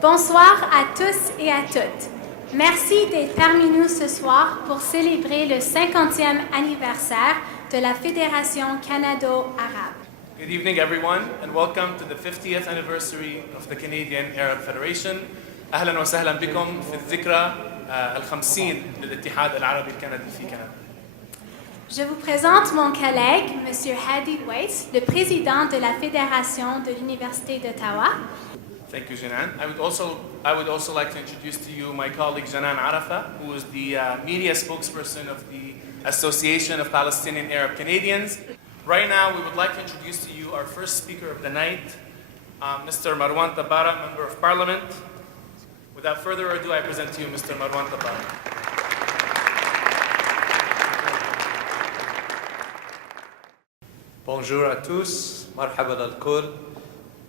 Bonsoir à tous et à toutes. Merci d'être parmi nous ce soir pour célébrer le 50e anniversaire de la Fédération Canado-Arabe. Good evening, everyone, and welcome to the 50th anniversary of the Canadian Arab Federation. أهلا وسهلا بكم في الذكرى ال50 للاتحاد العربي الكندي في كندا. Je vous présente mon collègue, M. Hadi Weiss, le président de la Fédération de l'Université d'Ottawa. Thank you, Janan. I would also like to introduce to you my colleague Janan Arafa, who is the media spokesperson of the Association of Palestinian Arab Canadians. Right now, we would like to introduce to you our first speaker of the night, Mr. Marwan Tabara, Member of Parliament. Without further ado, I present to you Mr. Marwan Tabara. Bonjour à tous, marhaba al-kul.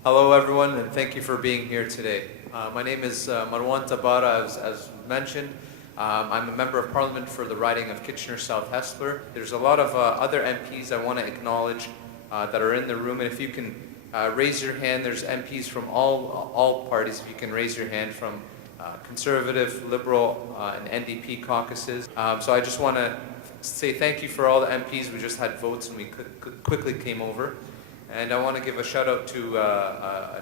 Hello everyone, and thank you for being here today. My name is Marwan Tabara, as mentioned. I'm a member of Parliament for the riding of Kitchener-South Hespeler. There's a lot of other MPs I want to acknowledge that are in the room, and if you can raise your hand, there's MPs from all parties. If you can raise your hand from Conservative, Liberal, and NDP caucuses. So I just want to say thank you for all the MPs. We just had votes and we quickly came over. And I want to give a shout out to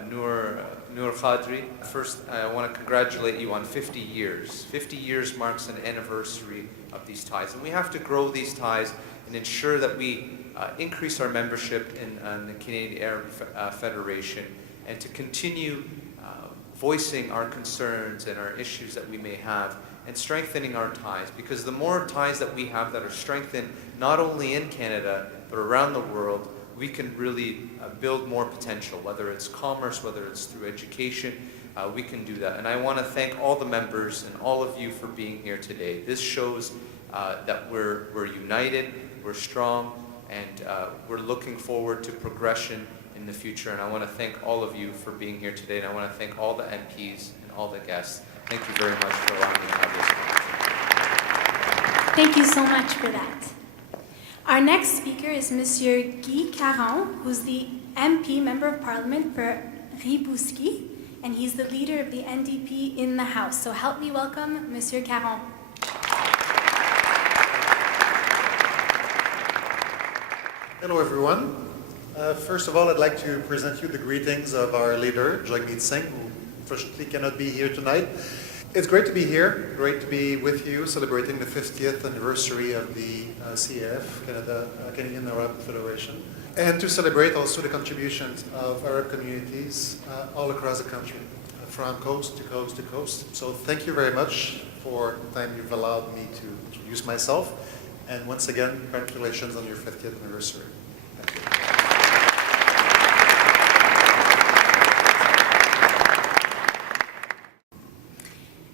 Noor Khadri. First, I want to congratulate you on 50 years. 50 years marks an anniversary of these ties. And we have to grow these ties and ensure that we increase our membership in the Canadian Arab Federation and to continue voicing our concerns and our issues that we may have and strengthening our ties. Because the more ties that we have that are strengthened, not only in Canada, but around the world, we can really build more potential, whether it's commerce, whether it's through education, we can do that. And I want to thank all the members and all of you for being here today. This shows that we're united, we're strong, and we're looking forward to progression in the future. And I want to thank all of you for being here today, and I want to thank all the MPs and all the guests. Thank you very much for allowing me to have this. Thank you so much for that. Our next speaker is Monsieur Guy Caron, who's the MP, Member of Parliament for Rimouski, and he's the leader of the NDP in the House. So help me welcome Monsieur Caron. Hello, everyone. First of all, I'd like to present you the greetings of our leader, Jagmeet Singh, who unfortunately cannot be here tonight. It's great to be here, great to be with you, celebrating the 50th anniversary of the CAF, Canadian Arab Federation, and to celebrate also the contributions of Arab communities all across the country, from coast to coast to coast. So thank you very much for the time you've allowed me to introduce myself, and once again, congratulations on your 50th anniversary. Thank you.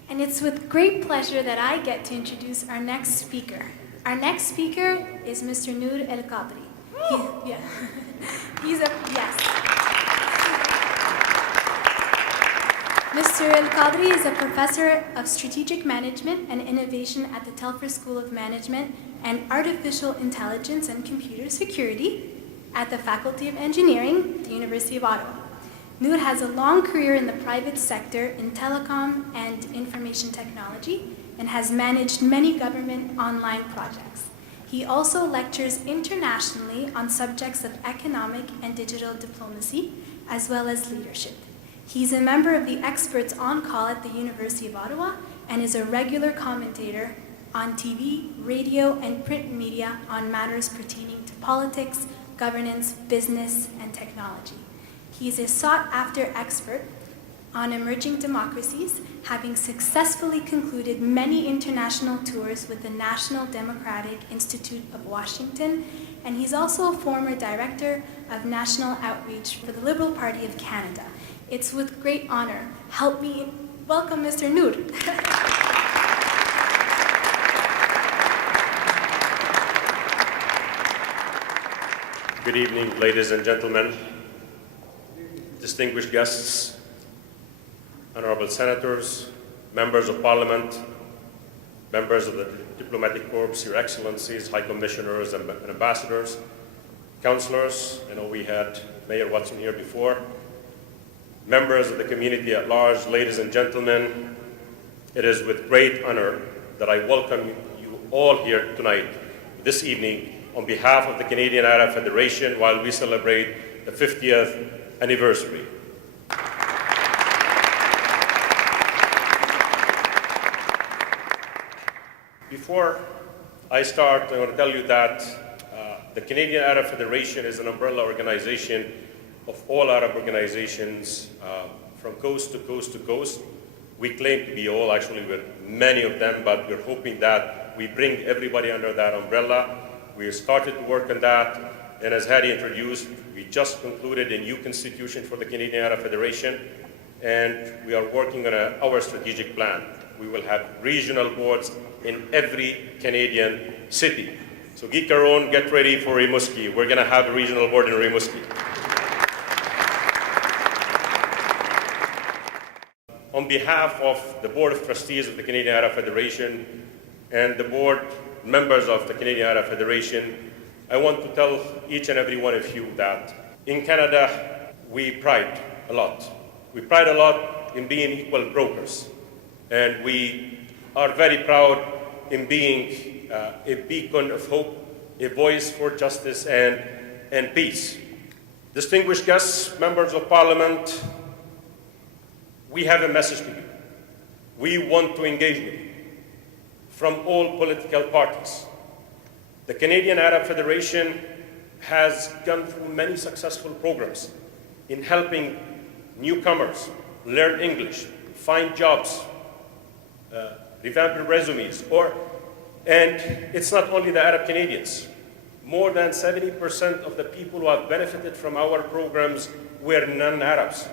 And it's with great pleasure that I get to introduce our next speaker. Our next speaker is Mr. Noor El Qadri. Mr. El Qadri is a professor of strategic management and innovation at the Telfer School of Management and Artificial Intelligence and Computer Security at the Faculty of Engineering, the University of Ottawa. Noor has a long career in the private sector in telecom and information technology and has managed many government online projects. He also lectures internationally on subjects of economic and digital diplomacy, as well as leadership. He's a member of the Experts on Call at the University of Ottawa and is a regular commentator on TV, radio, and print media on matters pertaining to politics, governance, business, and technology. He is a sought-after expert on emerging democracies, having successfully concluded many international tours with the National Democratic Institute of Washington, and he's also a former director of national outreach for the Liberal Party of Canada. It's with great honor. Help me welcome Mr. Noor. Good evening, ladies and gentlemen, distinguished guests, honorable senators, members of parliament, members of the diplomatic corps, your excellencies, high commissioners and ambassadors, councillors. I know we had Mayor Watson here before. members of the community at large, ladies and gentlemen, it is with great honor that I welcome you all here tonight, this evening, on behalf of the Canadian Arab Federation while we celebrate the 50th anniversary. Before I start, I want to tell you that the Canadian Arab Federation is an umbrella organization of all Arab organizations from coast to coast to coast. We claim to be all, actually we're many of them, but we're hoping that we bring everybody under that umbrella. We started to work on that, and as Hadi introduced, we just concluded a new constitution for the Canadian Arab Federation, and we are working on our strategic plan. We will have regional boards in every Canadian city. So Gikaron, get ready for Rimouski. We're going to have a regional board in Rimouski. On behalf of the Board of Trustees of the Canadian Arab Federation and the board members of the Canadian Arab Federation, I want to tell each and every one of you that in Canada, we pride a lot. We pride a lot in being equal brokers, and we are very proud in being a beacon of hope, a voice for justice and peace. Distinguished guests, members of Parliament, we have a message to you. We want to engage with you from all political parties. The Canadian Arab Federation has gone through many successful programs in helping newcomers learn English, find jobs, revamp their resumes, and it's not only the Arab Canadians. More than 70% of the people who have benefited from our programs were non-Arabs.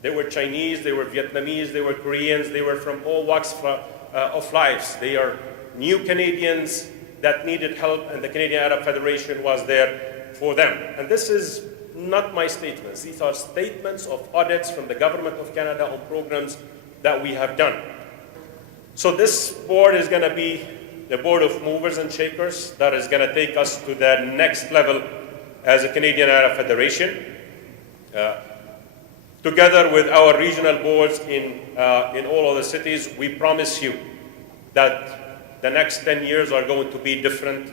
They were Chinese, they were Vietnamese, they were Koreans, they were from all walks of lives. They are new Canadians that needed help, and the Canadian Arab Federation was there for them. And this is not my statements. These are statements of audits from the Government of Canada on programs that we have done. So this board is going to be the board of movers and shakers that is going to take us to the next level as a Canadian Arab Federation. Together with our regional boards in all of the cities, we promise you that the next 10 years are going to be different.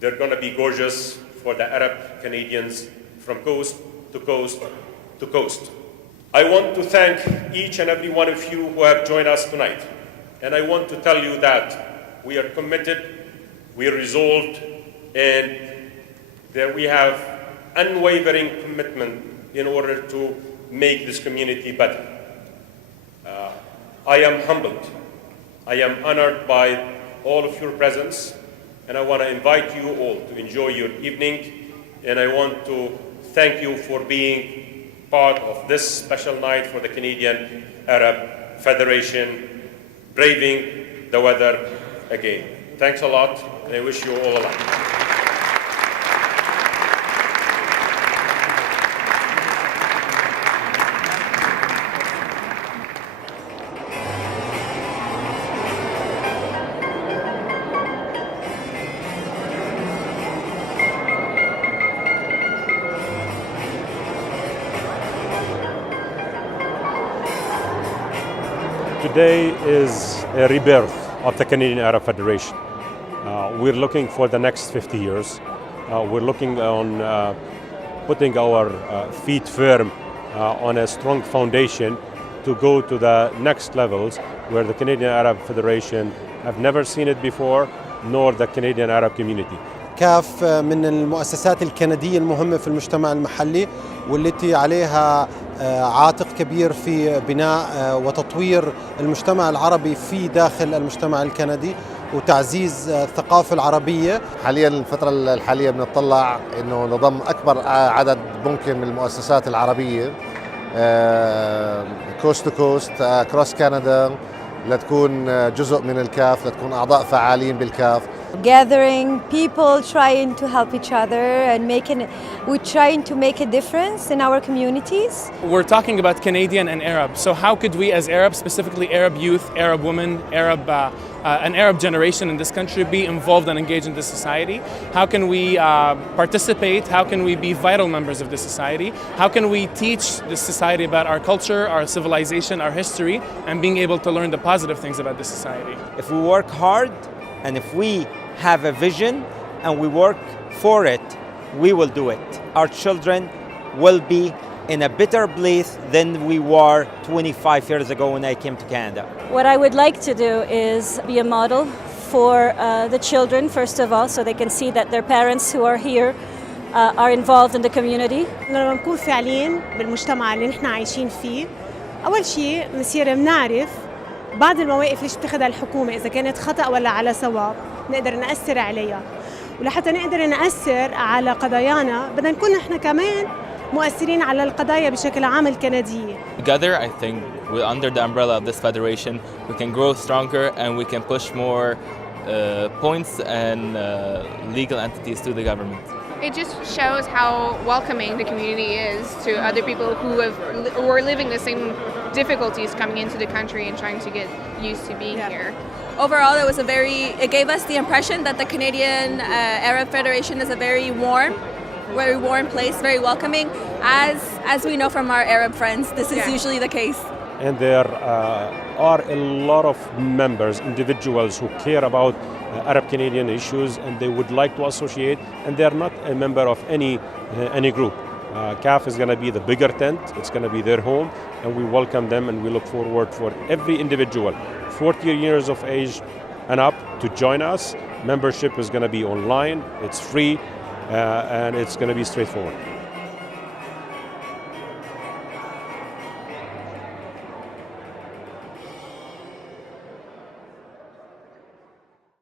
They're going to be gorgeous for the Arab Canadians from coast to coast to coast. I want to thank each and every one of you who have joined us tonight. And I want to tell you that we are committed, we are resolved, and that we have unwavering commitment in order to make this community better. I am humbled. I am honored by all of your presence, and I want to invite you all to enjoy your evening, and I want to thank you for being part of this special night for the Canadian Arab Federation, braving the weather again. Thanks a lot, and I wish you all a lot. Today is a rebirth of the Canadian Arab Federation. We're looking for the next 50 years. We're looking on putting our feet firm on a strong foundation to go to the next levels where the Canadian Arab Federation have never seen it before, nor the Canadian Arab community. CAF من المؤسسات الكندية المهمة في المجتمع المحلي والتي عليها عاتق كبير في بناء وتطوير المجتمع العربي في داخل المجتمع الكندي وتعزيز الثقافة العربية. حاليا الفترة الحالية بنطلع انه نضم اكبر عدد ممكن من المؤسسات العربية كوست تو كوست كروس كندا لتكون جزء من الكاف، لتكون اعضاء فعالين بالكاف. gathering people trying to help each other and we're trying to make a difference in our communities. We're talking about Canadian and Arab, so how could we as Arab, specifically Arab youth, Arab women, an Arab generation in this country be involved and engaged in this society? How can we participate? How can we be vital members of this society? How can we teach this society about our culture, our civilization, our history, and being able to learn the positive things about this society? If we work hard and if we have a vision and we work for it, we will do it. Our children will be in a better place than we were 25 years ago when I came to Canada. What I would like to do is be a model for the children, first of all, so they can see that their parents who are here are involved in the community. لما نكون فعاليين بالمجتمع اللي نحن عايشين فيه، أول شيء بنصير بنعرف بعض المواقف اللي بتاخذها الحكومة إذا كانت خطأ ولا على صواب، نقدر نأثر عليها. ولحتى نقدر نأثر على قضايانا بدنا نكون نحن كمان مؤثرين على القضايا بشكل عام الكندية. Together, I think, under the umbrella of this federation, we can grow stronger and we can push more points and legal entities to the government. It just shows how welcoming the community is to other people who are living the same difficulties coming into the country and trying to get used to being here. Overall, it gave us the impression that the Canadian Arab Federation is a very warm place, very welcoming. As we know from our Arab friends, this is usually the case. And there are a lot of members, individuals who care about Arab Canadian issues and they would like to associate, and they're not a member of any group. CAF is going to be the bigger tent, it's going to be their home, and we welcome them and we look forward for every individual 40 years of age and up to join us. Membership is going to be online, it's free, and it's going to be straightforward.